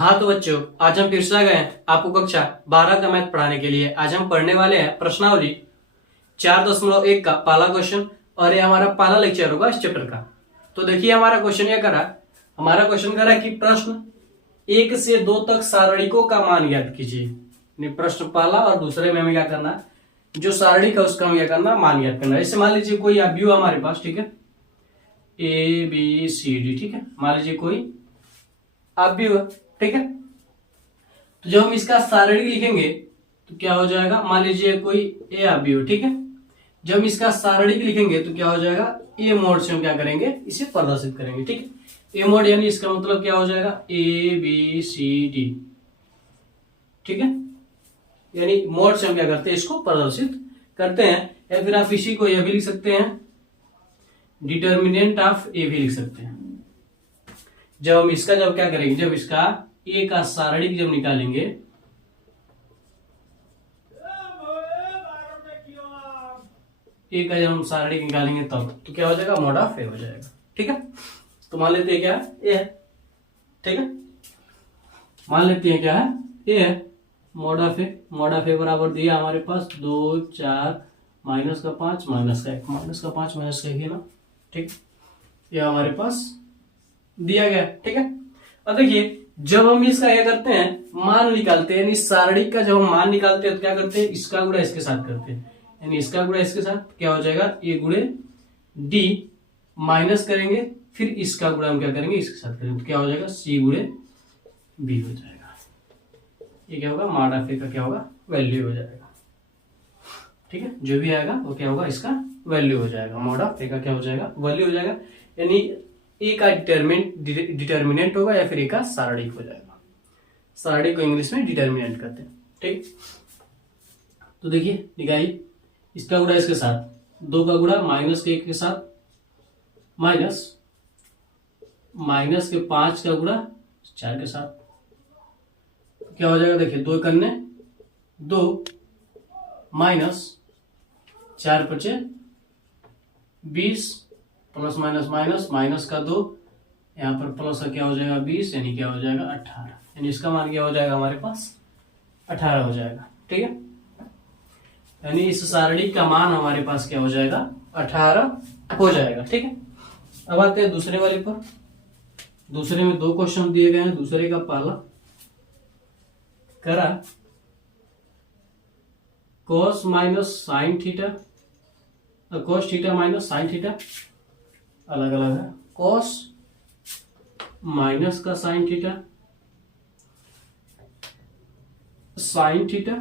हाँ तो बच्चों, आज हम फिर से आ गए हैं आपको कक्षा 12 का मैथ पढ़ाने के लिए। आज हम पढ़ने वाले हैं प्रश्नावली 4.1 का पहला क्वेश्चन, और ये हमारा पहला लेक्चर होगा इस चैप्टर का। तो देखिए हमारा क्वेश्चन ये करा, हमारा क्वेश्चन करा कि प्रश्न 1 से 2 तक सारणिकों का मान ज्ञात कीजिए। प्रश्न पहला और दूसरे में हमें क्या करना है, जो सारणिक है उसका हमें क्या करना, मान ज्ञात करना है। जैसे मान लीजिए कोई अवयव हमारे पास, ठीक है, ए बी सी डी, ठीक है, मान लीजिए कोई अवयव, ठीक है। तो जब हम इसका सारणिक लिखेंगे तो क्या हो जाएगा, मान लीजिए कोई ए अवयव, ठीक है। जब हम इसका सारणिक लिखेंगे तो क्या हो जाएगा, ए मोड से हम क्या करेंगे, इसे प्रदर्शित करेंगे, ठीक है। ए मोड यानी इसका मतलब क्या हो जाएगा, ए बी सी डी, ठीक है। यानी मोड से हम क्या करते हैं, इसको प्रदर्शित करते हैं। या फिर आप इसी को यह भी लिख सकते हैं, डिटर्मिनेंट ऑफ ए भी लिख सकते हैं। जब हम इसका जब क्या करेंगे, जब इसका ए का सारणिक जब निकालेंगे, ए का जब हम सारणिक निकालेंगे तब तो क्या हो जाएगा, मोड ऑफ ए हो जाएगा, ठीक है। तो मान लेते हैं क्या है, ए है, ठीक है। मान लेते हैं क्या है, ए है। मोड ऑफ ए बराबर दिया हमारे पास 2 4 माइनस का 5 माइनस का 1 माइनस का 5 माइनस का 1 है ना, ठीक। ये हमारे पास दिया गया, ठीक है। अब देखिए जब हम इसका क्या करते हैं, मान निकालते हैं, यानी सारणिक का जब हम मान निकालते हैं तो क्या करते हैं, इसका गुणा इसके साथ करते हैं। यानी इसका गुणा इसके साथ क्या हो जाएगा, ए गुणे डी, माइनस करेंगे, फिर इसका गुणा हम क्या करेंगे, इसके साथ करेंगे, तो क्या हो जाएगा, सी गुणे बी हो जाएगा। ये क्या होगा, मॉड ऑफ ए का क्या होगा, वैल्यू हो जाएगा, ठीक है। जो भी आएगा वो क्या होगा, इसका वैल्यू हो जाएगा। मॉड ऑफ ए का क्या हो जाएगा, वैल्यू हो जाएगा। यानी ए का डिटर्मिनेंट होगा या फिर ए का सारणिक हो जाएगा। सारणिक को इंग्लिश में डिटर्मिनेंट कहते हैं, ठीक। तो देखिए निकालिए, इसका गुणा इसके साथ, 2 का गुणा माइनस के 1 के साथ, माइनस के 5 का गुणा 4 के साथ, तो क्या हो जाएगा, देखिए 2 कन्ने 2 माइनस 4 पचे 20 प्लस माइनस माइनस, माइनस का 2 यहाँ पर प्लस का क्या हो जाएगा 20, यानी क्या हो जाएगा 18। यानी इसका मान क्या हो जाएगा, हमारे पास 18 हो जाएगा, ठीक है। यानी इस सारणी का मान हमारे पास क्या हो जाएगा, 18 हो जाएगा, ठीक है। अब आते हैं दूसरे वाले पर। दूसरे में 2 क्वेश्चन दिए गए हैं। दूसरे का पहला करा cos minus sine theta, cos theta minus sine theta, अलग अलग है। cos माइनस का sign theta, sine theta,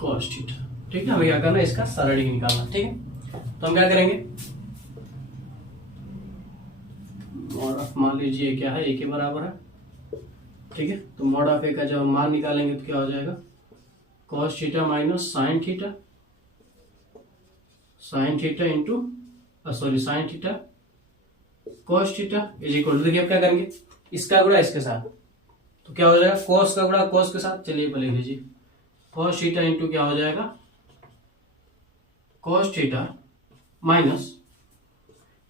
cos theta, ठीक है। हमें क्या करना है, इसका सारणिक निकालना, ठीक है। तो हम क्या करेंगे, मॉड ऑफ मान लीजिए क्या है, ए के बराबर है, ठीक है। तो मॉड ऑफ ए का जब हम मान निकालेंगे तो क्या हो जाएगा, cos theta minus sine theta, sine theta into sine theta cos theta is equal to, देखिए अब क्या करेंगे, इसका गुणा इसके साथ, तो क्या हो जाएगा, cos का गुणा cos के साथ, चलिए पहले लीजिए, cos थीटा इंटू क्या हो जाएगा, cos थीटा माइनस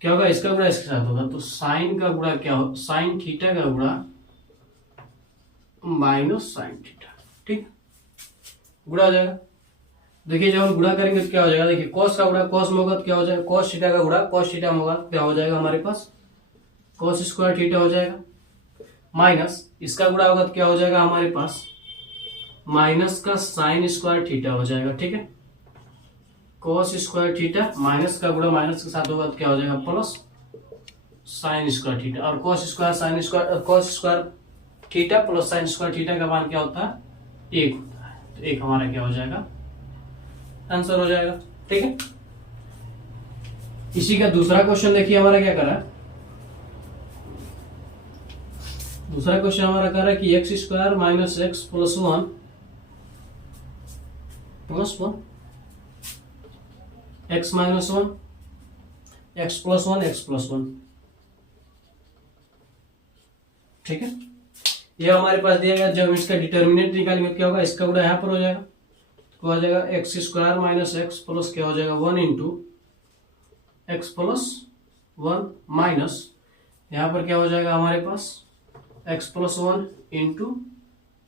क्या होगा, इसका गुणा इसके साथ होगा, तो साइन का गुणा क्या हो, साइन थीटा का गुणा माइनस साइन थीटा, ठीक, गुणा हो जाएगा। देखिए जब हम गुणा करेंगे तो क्या हो जाएगा, देखिए cos का गुणा cos में होगा तो क्या हो जाएगा, cos थीटा का गुणा cos थीटा में होगा, क्या हो जाएगा हमारे पास, cos स्क्वायर थीटा हो जाएगा, माइनस इसका गुणा होगा तो क्या हो जाएगा हमारे पास, माइनस का साइन स्क्वायर थीटा हो जाएगा, ठीक है। cos स्क्वायर थीटा माइनस का गुणा माइनस के साथ होगा तो क्या हो जाएगा, प्लस साइन स्क्वायर थीटा, और cos square sine square, cos square theta plus sine square theta का मान क्या होता है, 1 होता है। तो 1 हमारा क्या हो जाएगा, आंसर हो जाएगा, ठीक है। इसी का दूसरा क्वेश्चन देखिए हमारा क्या कर रहा है। दूसरा क्वेश्चन हमारा कर रहा है कि x square minus x plus 1 x minus 1 x plus 1 ठीक है। ये हमारे पास दिया गया। जब हम इसका डिटर्मिनेंट निकालेंगे तो क्या होगा, इसका गुणा यहाँ पर हो जाएगा, तो आ जाएगा x square minus x plus क्या हो जाएगा 1 इंटू एक्स प्लस 1 माइनस यहाँ पर क्या हो जाएगा हमारे पास x plus one into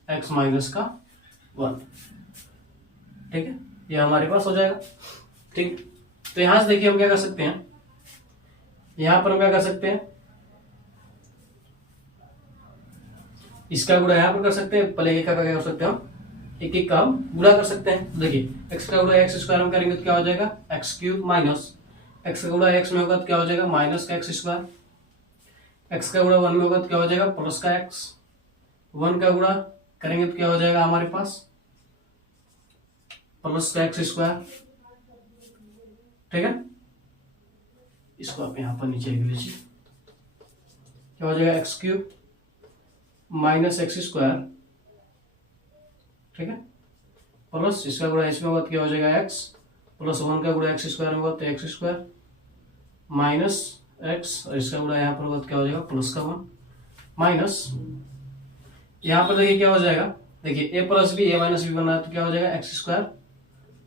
x minus का वन। ठीक है, ये हमारे पास हो जाएगा। ठीक, तो यहां से देखिए हम क्या कर सकते हैं, यहां पर हम क्या कर सकते हैं, इसका गुणा यहां पर कर सकते हैं, पहले एक का क्या कर सकते हैं हम, एक एक का हम गुणा कर सकते हैं। तो देखिए एक्स का गुणा एक्स स्क्वायर हम करेंगे तो क्या हो जाएगा, एक्स क्यूब माइनस एक्स का गुणा एक्स में होगा तो क्या हो जाएगा, माइनस का एक्स स्क्वायर। एक्स का गुणा वन में होगा तो क्या हो जाएगा, प्लस का एक्स। वन का गुणा करेंगे तो क्या हो जाएगा हमारे पास, प्लस का एक्स स्क्वायर। ठीक है, इसको आप यहां पर नीचे लिख लीजिए, क्या हो जाएगा, x cube minus x square. ठीक है, प्लस इसका गुणा इसमें होगा तो क्या हो जाएगा, एक्स प्लस वन का गुणा एक्स स्क्वायर में होगा तो एक्स स्क्वायर माइनस एक्स, और इसका गुणा यहाँ पर होगा तो क्या हो जाएगा, प्लस का वन माइनस, यहाँ पर देखिए क्या हो जाएगा, देखिए ए प्लस बी ए माइनस बी बन रहा है तो क्या हो जाएगा, एक्स स्क्वायर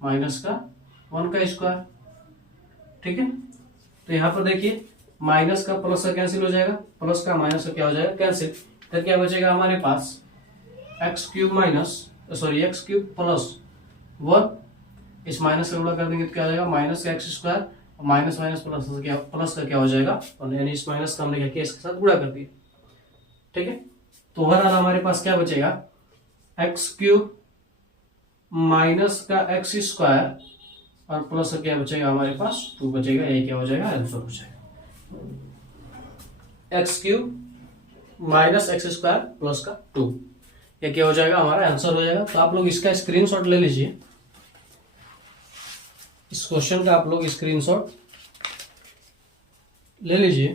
माइनस का वन का स्क्वायर। ठीक है, तो यहाँ पर देखिए माइनस का प्लस का कैंसिल हो जाएगा, प्लस का माइनस का क्या हो जाएगा कैंसिल, तो क्या बचेगा हमारे पास, x cube minus sorry x cube plus one, इस माइनस का गुणा कर देंगे तो क्या हो जाएगा, माइनस का x square, minus minus plus का क्या हो जाएगा, और यानी इस माइनस का हमने क्या किया, इसके साथ गुणा कर दिया। ठीक है, तो ओवरऑल हमारे पास क्या बचेगा, एक्स क्यूब माइनस का एक्स स्क्वायर और प्लस का क्या बचेगा हमारे पास, टू बचेगा, यही क्या हो जाएगा, आंसर हो जाएगा, x cube minus x square plus का टू, ये क्या हो जाएगा हमारा आंसर हो जाएगा। तो आप लोग इसका स्क्रीनशॉट ले लीजिए, इस क्वेश्चन का आप लोग स्क्रीनशॉट ले लीजिए।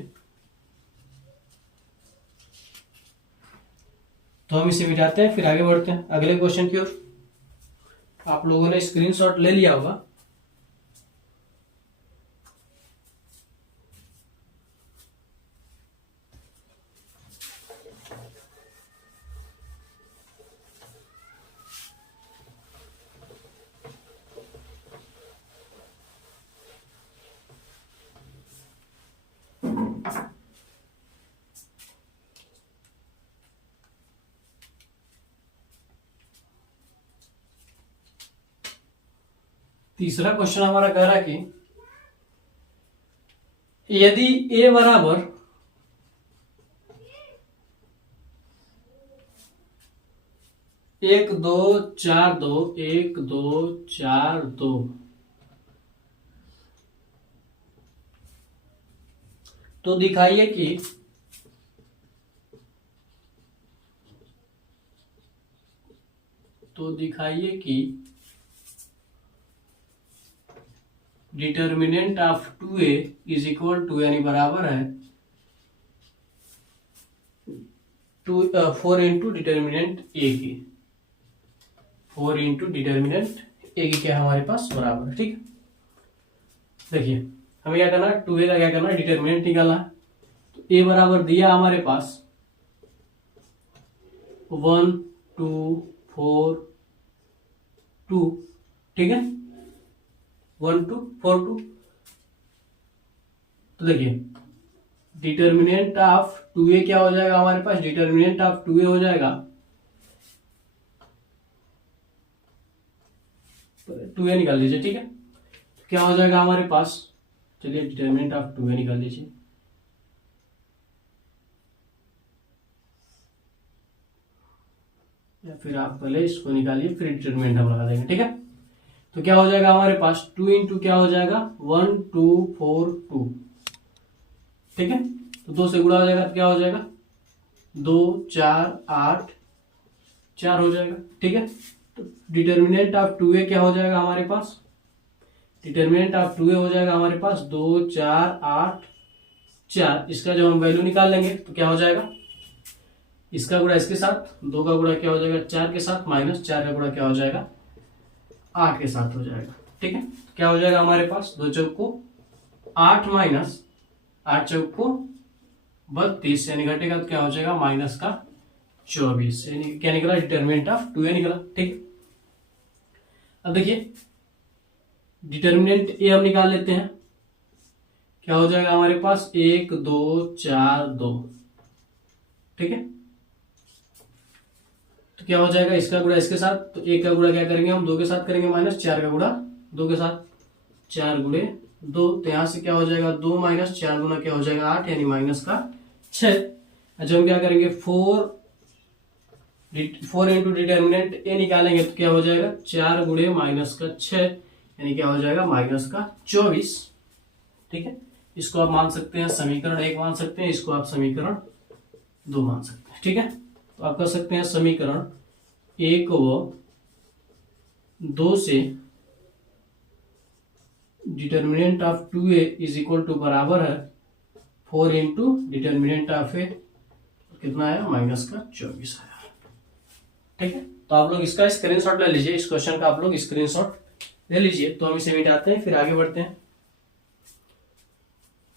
तो हम इसे मिटाते हैं, फिर आगे बढ़ते हैं अगले क्वेश्चन की ओर। आप लोगों ने स्क्रीनशॉट ले लिया होगा, तीसरा क्वेश्चन हमारा कह रहा है कि यदि ए बराबर एक दो चार दो एक दो चार दो, तो दिखाइए कि determinant of 2a is equal to, यानी बराबर है 4 इंटू डिटर्मिनेंट ए की, 4 इंटू डिटर्मिनेंट ए की क्या हमारे पास बराबर है। ठीक है, देखिए हमें क्या करना है, 2a का क्या करना है, डिटर्मिनेंट निकालना है। तो ए बराबर दिया हमारे पास 1 2 4 2, ठीक है, 1 2 4 2। तो देखिए डिटर्मिनेंट ऑफ 2a क्या हो जाएगा हमारे पास, डिटर्मिनेंट ऑफ 2a हो जाएगा 2a निकाल लीजिए। ठीक है, तो क्या हो जाएगा हमारे पास, चलिए डिटर्मिनेंट ऑफ 2a निकाल लीजिए, या फिर आप पहले इसको निकालिए फिर डिटर्मिनेंट हम लगा देंगे। ठीक है, तो क्या हो जाएगा हमारे पास, 2 इंटू क्या हो जाएगा, 1 2 4 2। ठीक है, तो 2 से गुणा हो जाएगा तो क्या हो जाएगा, 2 4 8 4 हो जाएगा। ठीक है, तो डिटर्मिनेंट ऑफ 2a क्या हो जाएगा हमारे पास, डिटर्मिनेंट ऑफ 2a हो जाएगा हमारे पास 2 4 8 4। इसका जब हम वैल्यू निकाल लेंगे तो क्या हो जाएगा, इसका गुणा इसके साथ, 2 का गुणा क्या हो जाएगा 4 के साथ, माइनस 4 का गुणा क्या हो जाएगा 8 के साथ हो जाएगा। ठीक है, क्या हो जाएगा हमारे पास, 2 चौक को 8 माइनस 8 चौक को 32, यानी घटेगा तो क्या हो जाएगा माइनस का 24, यानी क्या निकला, डिटर्मिनेंट ऑफ 2a निकला। ठीक है, अब देखिए डिटर्मिनेंट ए हम निकाल लेते हैं, क्या हो जाएगा हमारे पास 1 2 4 2। ठीक है, तो क्या हो जाएगा, इसका गुणा इसके साथ, तो 1 का गुणा क्या करेंगे हम 2 के साथ करेंगे, माइनस 4 का गुणा 2 के साथ, 4 गुणे 2, तो यहां से क्या हो जाएगा 2 माइनस 4 गुना क्या हो जाएगा 8, यानी माइनस का 6। अच्छा हम क्या करेंगे 4 इंटू डिटर्मिनेंट ए निकालेंगे तो क्या हो जाएगा 4 गुणे माइनस का 6, यानी क्या हो जाएगा माइनस का 24। ठीक है, इसको आप मान सकते हैं समीकरण 1 मान सकते हैं, इसको आप समीकरण 2 मान सकते हैं। ठीक है, तो आप कर सकते हैं समीकरण 1 व 2 से determinant of 2a is equal to बराबर है 4 इंटू डिटर्मिनेंट ऑफ ए, कितना आया माइनस का 24 आया। ठीक है, तो आप लोग इसका स्क्रीनशॉट ले लीजिए, इस क्वेश्चन का आप लोग स्क्रीनशॉट ले लीजिए। तो हम इसे मिटाते हैं, फिर आगे बढ़ते हैं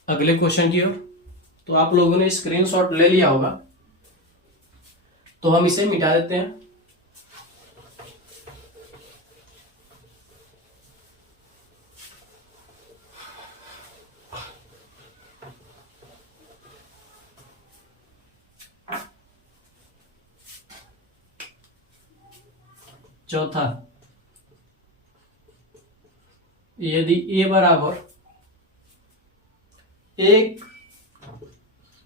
अगले क्वेश्चन की ओर। तो आप लोगों ने स्क्रीनशॉट ले लिया होगा, तो हम इसे मिटा देते हैं। चौथा, यदि ए बराबर 1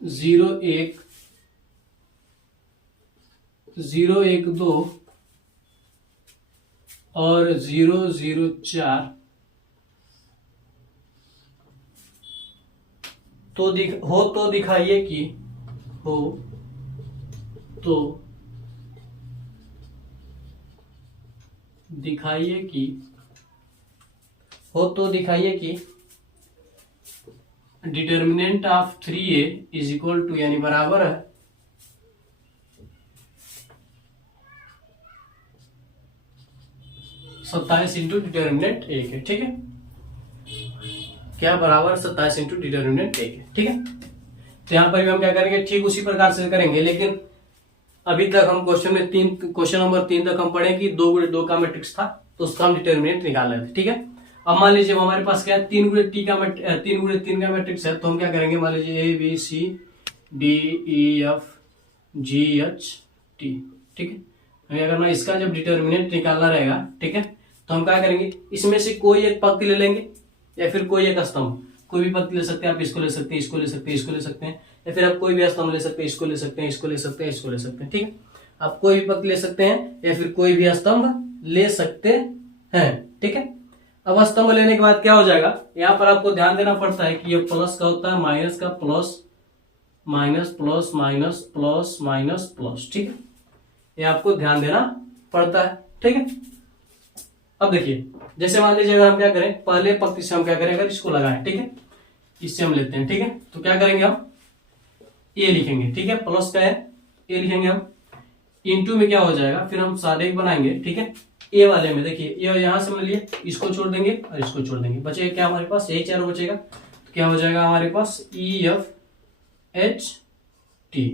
0 1 0 1 2 और 0 0 4 तो दिखाइए कि हो तो दिखाइए कि determinant of 3a is equal to, यानी बराबर है 27 इंटू डिटर्मिनेंट 1 है। ठीक है, क्या बराबर 27 इंटू डिटर्मिनेंट 1 है। ठीक है, तो यहां पर भी हम क्या करेंगे ठीक उसी प्रकार से करेंगे, लेकिन अभी तक हम क्वेश्चन नंबर 3 तक हम पढ़े कि 2 गुणे 2 का मैट्रिक्स था, तो उसका हम डिटर्मिनेंट निकाल रहे थे। ठीक है, अब मान लीजिए हमारे पास क्या है 3 गुणे 3 का मैट्रिक्स है, तो हम क्या करेंगे मान लीजिए A B C D E F G H T. ठीक है, हमें क्या करना, इसका जब डिटर्मिनेंट निकालना रहेगा, ठीक है, तो हम क्या करेंगे इसमें से कोई एक पंक्ति ले लेंगे या फिर कोई एक स्तंभ, कोई भी पंक्ति ले सकते हैं आप, इसको ले सकते हैं, इसको ले सकते हैं, इसको ले सकते हैं, या फिर आप कोई भी स्तंभ ले सकते हैं, इसको ले सकते हैं, इसको ले सकते हैं, इसको ले सकते हैं। ठीक है, आप कोई भी पंक्ति ले सकते हैं या फिर कोई भी स्तंभ ले सकते हैं। ठीक है, अब स्तंभ लेने के बाद क्या हो जाएगा, यहां पर आपको ध्यान देना पड़ता है कि ये प्लस का होता है माइनस का, plus minus plus minus plus minus plus. ठीक है, ये आपको ध्यान देना पड़ता है। ठीक है, अब देखिए जैसे मान लीजिए अगर हम क्या करें, पहले पंक्ति से हम क्या करें, अगर इसको लगाएं, ठीक है, इससे हम लेते हैं। ठीक है, तो क्या करेंगे हम ए लिखेंगे, ठीक है, प्लस का है ए लिखेंगे हम, इनटू में क्या हो जाएगा, फिर हम सादे एक बनाएंगे। ठीक है, ए वाले में देखिए ये यहां से मान लिए इसको छोड़ देंगे और इसको छोड़ देंगे, बचेगा क्या हमारे पास यही चारों बचेगा, तो क्या हो जाएगा हमारे पास ई एफ एच टी।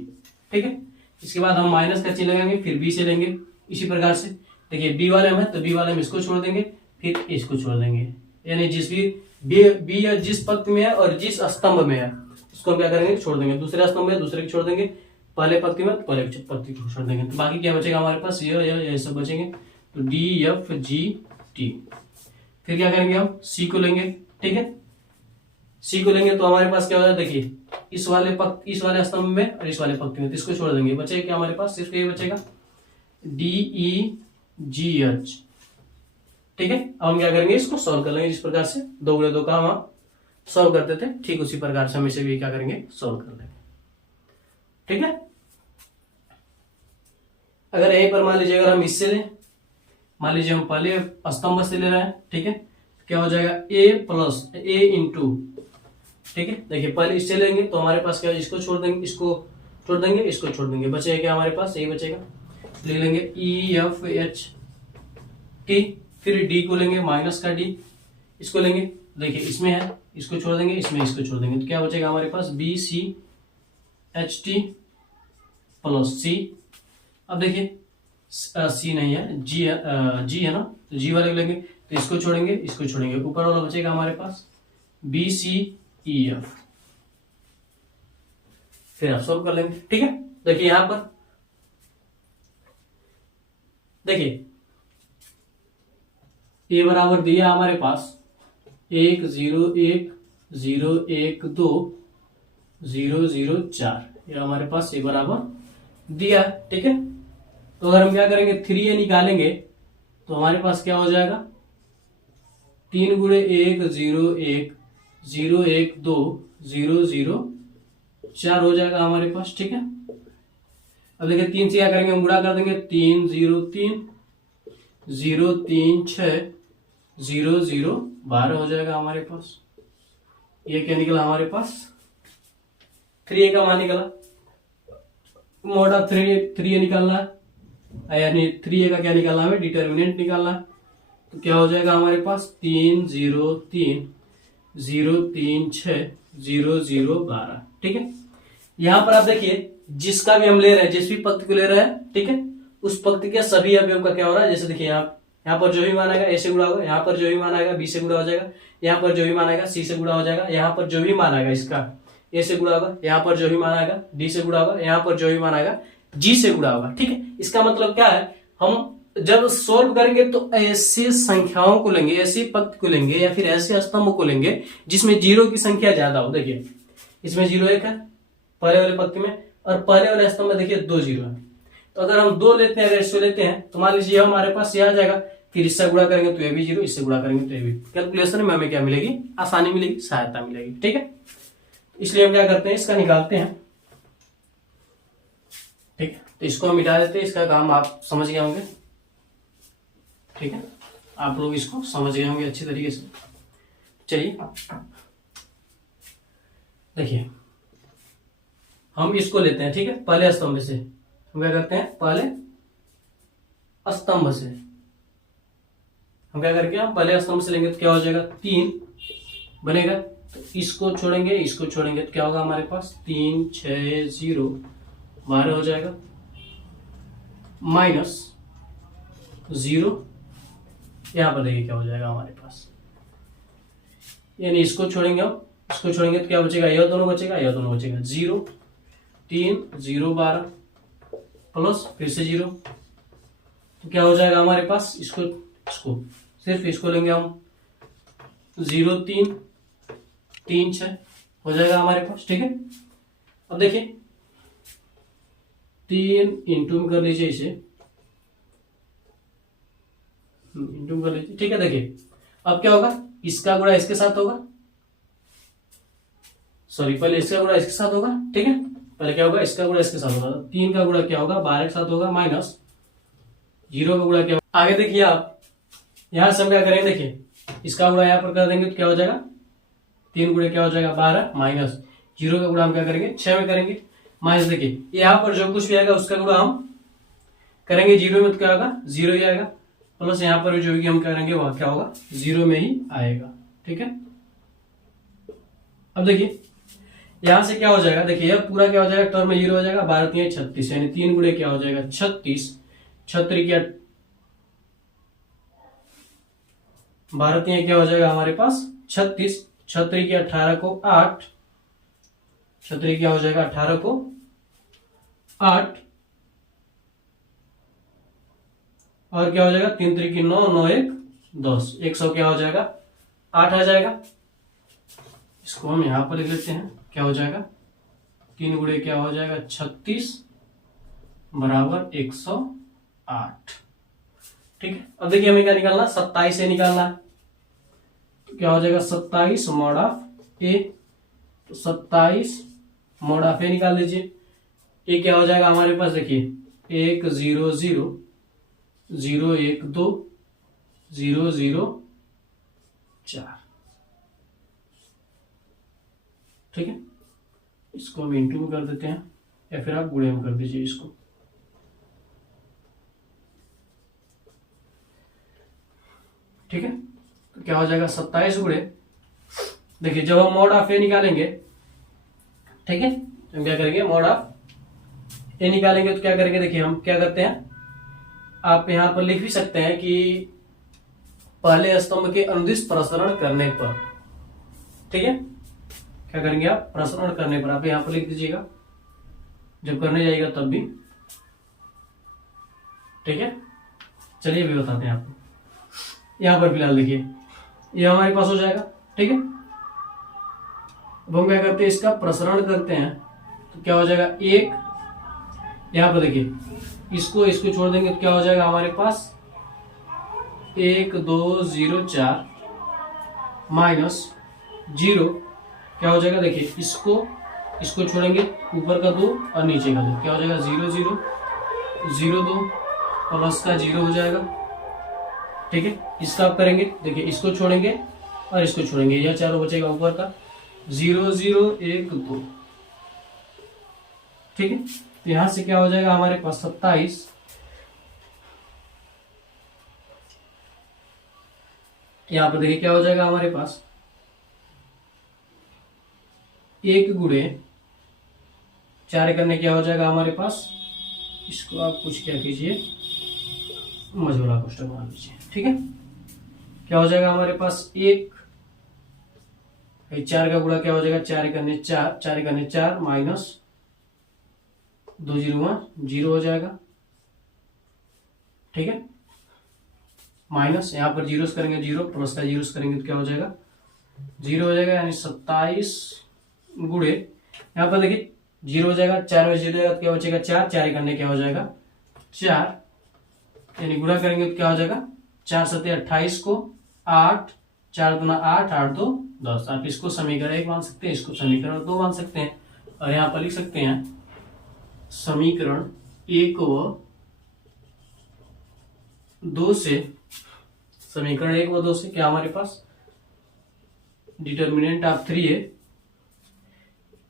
ठीक है, इसके बाद हम माइनस का चिन्ह लगाएंगे, फिर बी से लेंगे इसी प्रकार से। देखिए बी वाले में है तो बी वाले में इसको छोड़ देंगे, फिर इसको छोड़ देंगे, यानी जिस भी बी या जिस पंक्ति में है और जिस स्तंभ में है उसको हम क्या करेंगे छोड़ देंगे, दूसरे स्तंभ में दूसरे को छोड़ देंगे, पहले पंक्ति में पहले पंक्ति को छोड़ देंगे, तो बाकी क्या बचेगा हमारे पास ये सब बचेंगे, तो डी एफ जी टी। फिर क्या करेंगे हम सी को लेंगे। ठीक है, सी को लेंगे तो हमारे पास क्या हो जाएगा, देखिए इस वाले स्तंभ में और इस वाले पंक्ति में, तो इसको छोड़ देंगे, बचेगा क्या हमारे पास सिर्फ ये बचेगा डी ई जी एच। ठीक है, अब हम क्या करेंगे इसको सॉल्व कर लेंगे, जिस प्रकार से 2 गुणे 2 का हम सॉल्व करते थे, ठीक उसी प्रकार से हम इसे भी क्या करेंगे सॉल्व कर लेंगे। ठीक है, अगर यहीं पर मान लीजिए अगर हम इससे लें, मान लीजिए हम पहले स्तंभ से ले रहे हैं, ठीक है, क्या हो जाएगा ए प्लस ए इंटू। ठीक है, देखिए पहले इससे लेंगे तो हमारे पास क्या, इसको छोड़ देंगे, इसको छोड़ देंगे, इसको छोड़ देंगे, बचेगा क्या हमारे पास यही बचेगा, ले लेंगे ई एफ एच टी, फिर डी को लेंगे माइनस का डी, इसको लेंगे, देखिए इसमें है इसको छोड़ देंगे, इसमें इसको छोड़ देंगे, तो क्या बचेगा हमारे पास B C H T plus C. अब देखिए सी नहीं है जी है, जी है ना, तो जी वाले लेंगे तो इसको छोड़ेंगे, इसको छोड़ेंगे, ऊपर वाला बचेगा हमारे पास बी सी ई एफ, फिर आप सॉल्व कर लेंगे। ठीक है, देखिए यहां पर देखिए ए बराबर दिया हमारे पास 101 0 1 2 0 0 4, ये हमारे पास ए बराबर दिया है। ठीक है, तो अगर हम क्या करेंगे 3a निकालेंगे तो हमारे पास क्या हो जाएगा 3 गुणे 1 0 1 0 1 2 0 0 4 हो जाएगा हमारे पास। ठीक है, अब देखिए 3 से क्या करेंगे हम गुणा कर देंगे 3 0 3 0 3 6 0 0 12 हो जाएगा हमारे पास। ये क्या निकला हमारे पास 3a का मान निकला, मोड ऑफ 3a निकालना है, यानी 3a का क्या निकालना है, डिटर्मिनेंट निकालना है। तो क्या हो जाएगा हमारे पास 3 0 3 0 3 6 0 0 12। ठीक है, यहां पर आप देखिए जिसका भी हम ले रहे हैं, जिस भी पंक्ति को ले रहे हैं, ठीक है, उस पंक्ति के सभी अवयव का क्या हो रहा है, जैसे देखिए यहाँ पर जो भी मान आएगा ए से गुणा होगा, यहाँ पर जो भी मान आएगा बी से गुणा हो जाएगा, यहाँ पर जो भी मान आएगा सी से गुणा हो जाएगा, यहाँ पर जो भी मान आएगा इसका ए से गुणा होगा, यहाँ पर जो भी मान आएगा डी से गुणा होगा, यहाँ पर जो भी मान आएगा जी से गुणा होगा। ठीक है, इसका मतलब क्या है, हम जब सोल्व करेंगे तो ऐसी संख्याओं को लेंगे, ऐसी पंक्ति को लेंगे या फिर ऐसे स्तंभ को लेंगे जिसमें जीरो की संख्या ज्यादा हो। देखिए इसमें 0 1 है पहले वाले पंक्ति में, और पहले वाले स्तंभ में देखिए 2 0 है। तो अगर हम 2 लेते हैं, अगर इसको लेते हैं तो मान लीजिए हमारे पास ये आ जाएगा, फिर इससे गुणा करेंगे तो ये भी 0, इससे गुणा करेंगे तो ये भी। कैलकुलेशन में हमें क्या मिलेगी, आसानी मिलेगी, सहायता मिलेगी। ठीक है, इसलिए हम क्या करते हैं, इसका निकालते हैं। ठीक है, तो इसको हम मिटा देते हैं, इसका काम आप समझ गए होंगे। ठीक है, आप लोग इसको समझ गए होंगे अच्छी तरीके से। चलिए देखिए हम इसको लेते हैं। ठीक है, पहले स्तंभ से हम क्या करते हैं, पहले स्तंभ से हम क्या करके हम पहले स्तंभ से लेंगे तो क्या हो जाएगा 3 बनेगा। तो इसको छोड़ेंगे, इसको छोड़ेंगे तो क्या होगा हमारे पास 3 6 0 12 हो जाएगा, माइनस 0, यहां पर देखिए क्या हो जाएगा हमारे पास, यानी इसको छोड़ेंगे हम, इसको छोड़ेंगे तो क्या बचेगा, यह दोनों बचेगा, यह दोनों बचेगा, 0 3 0 12 प्लस फिर से 0, तो क्या हो जाएगा हमारे पास, इसको सिर्फ इसको लेंगे हम 0 3 3 6 हो जाएगा हमारे पास। ठीक है, अब देखिए 3 इंटू में कर लीजिए, इसे इंटू कर लीजिए। ठीक है, देखिए अब क्या होगा, इसका गुणा इसके साथ होगा, सॉरी पहले इसका गुणा इसके साथ होगा। ठीक है, पहले क्या होगा, इसका गुणा इसके साथ होगा, 3 का गुणा क्या होगा 12 के साथ होगा, माइनस 0 का गुणा क्या होगा। आगे देखिए आप यहां से हम क्या करेंगे, देखिए इसका गुणा यहां पर कर देंगे तो क्या हो जाएगा 3 गुणे क्या हो जाएगा 12, माइनस 0 का गुणा हम क्या करेंगे 6 में करेंगे, माइनस देखिए यहाँ पर जो कुछ भी आएगा उसका गुणा हम करेंगे 0 में तो क्या होगा 0 ही आएगा, प्लस यहाँ पर जो भी हम करेंगे वह क्या होगा 0 में ही आएगा। ठीक है, अब देखिए यहां से क्या हो जाएगा, देखिए यह पूरा क्या हो जाएगा टर्म में 0 हो जाएगा, 12 3 36, यानी 3 गुणे क्या हो जाएगा 36, 36 क्या 12 3 क्या हो जाएगा हमारे पास 36, 36 के 18 को 8, 36 क्या हो जाएगा 18 को 8, और क्या हो जाएगा 3 3 की 9 9 1 10, 100 क्या हो जाएगा 8 आ जाएगा। इसको हम यहां पर लिख लेते हैं, क्या हो जाएगा 3 गुणे क्या हो जाएगा 36 बराबर 108। ठीक है, अब देखिए हमें क्या निकालना 27 से निकालना है, तो क्या हो जाएगा 27 मॉड ऑफ ए, तो 27 मॉड ऑफ ए निकाल दीजिए। ये क्या हो जाएगा हमारे पास, देखिए 1 0 0 0 1 2 0 0 4। ठीक है, इसको हम इंटू में कर देते हैं या फिर आप गुणे में कर दीजिए इसको। ठीक है, तो क्या हो जाएगा 27 गुणे, देखिए जब हम मॉड ऑफ ए निकालेंगे, ठीक है, हम क्या करेंगे मॉड ऑफ ए निकालेंगे तो क्या करेंगे, देखिए हम क्या करते हैं, आप यहां पर लिख भी सकते हैं कि पहले स्तंभ के अनुदिश प्रसरण करने पर, ठीक है, क्या करेंगे आप प्रसरण करने पर, आप यहां पर लिख दीजिएगा जब करने जाएगा तब भी। ठीक है, चलिए भी बताते हैं आपको। यहाँ पर फिलहाल देखिए ये हमारे पास हो जाएगा, ठीक है। अब हम क्या करते हैं, इसका प्रसारण करते हैं तो क्या हो जाएगा, एक यहाँ पर देखिए इसको छोड़ देंगे तो क्या हो जाएगा हमारे पास 1 2 0 4 माइनस 0 क्या हो जाएगा, देखिए इसको छोड़ेंगे, ऊपर का 2 और नीचे का 2 क्या हो जाएगा 0 0 0 2 प्लस का 0 हो जाएगा, ठीक है। इसका आप करेंगे, देखिए इसको छोड़ेंगे और इसको छोड़ेंगे, यह चारों बचेगा ऊपर का 0 0 1 2, ठीक है। तो यहां से क्या हो जाएगा हमारे पास 27, यहां पर देखिए क्या हो जाएगा हमारे पास 1 गुणे 4 करने क्या हो जाएगा हमारे पास, इसको आप कुछ क्या कीजिए मझोला कोष्ठक मान लीजिए, ठीक है। क्या हो जाएगा हमारे पास 1 4 का गुणा क्या हो जाएगा 4 करने 4 माइनस 2 0 0 हो जाएगा, ठीक है। माइनस यहाँ पर जीरो करेंगे 0 प्लस का 0 करेंगे तो क्या हो जाएगा 0 हो जाएगा, यानी 27 गुणे यहाँ पर देखिए 0 हो जाएगा, 4 में 0 जाएगा तो क्या बचेगा 4 करने क्या हो जाएगा 4, यानी गुणा करेंगे तो क्या हो जाएगा 4 7 28 को 8 4 दूना 8 8 2 10। आप इसको समीकरण 1 मान सकते हैं, इसको समीकरण 2 मान सकते हैं, और यहाँ पर लिख सकते हैं समीकरण 1 व 2 से, समीकरण 1 व 2 से क्या हमारे पास डिटर्मिनेंट ऑफ 3a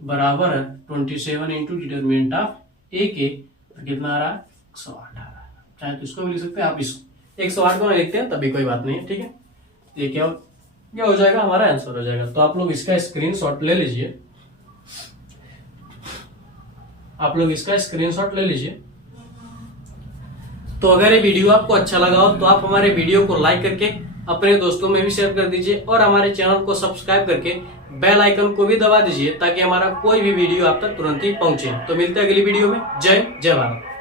बराबर है 27 इंटू डिटर्मिनेंट ऑफ a के, तो कितना आ रहा है 108 आ रहा है। चाहे तो इसको भी लिख सकते हैं, आप इसको 108 को लिखते हैं तभी कोई बात नहीं है, ठीक है। ये क्या हो जाएगा हमारा आंसर हो जाएगा। तो आप लोग इसका स्क्रीनशॉट ले लीजिए, आप लोग इसका स्क्रीनशॉट ले लीजिए। तो अगर ये वीडियो आपको अच्छा लगा हो तो आप हमारे वीडियो को लाइक करके अपने दोस्तों में भी शेयर कर दीजिए, और हमारे चैनल को सब्सक्राइब करके बेल आइकन को भी दबा दीजिए ताकि हमारा कोई भी वीडियो आप तक तुरंत ही पहुंचे। तो मिलते हैं अगली वीडियो में। जय भारत।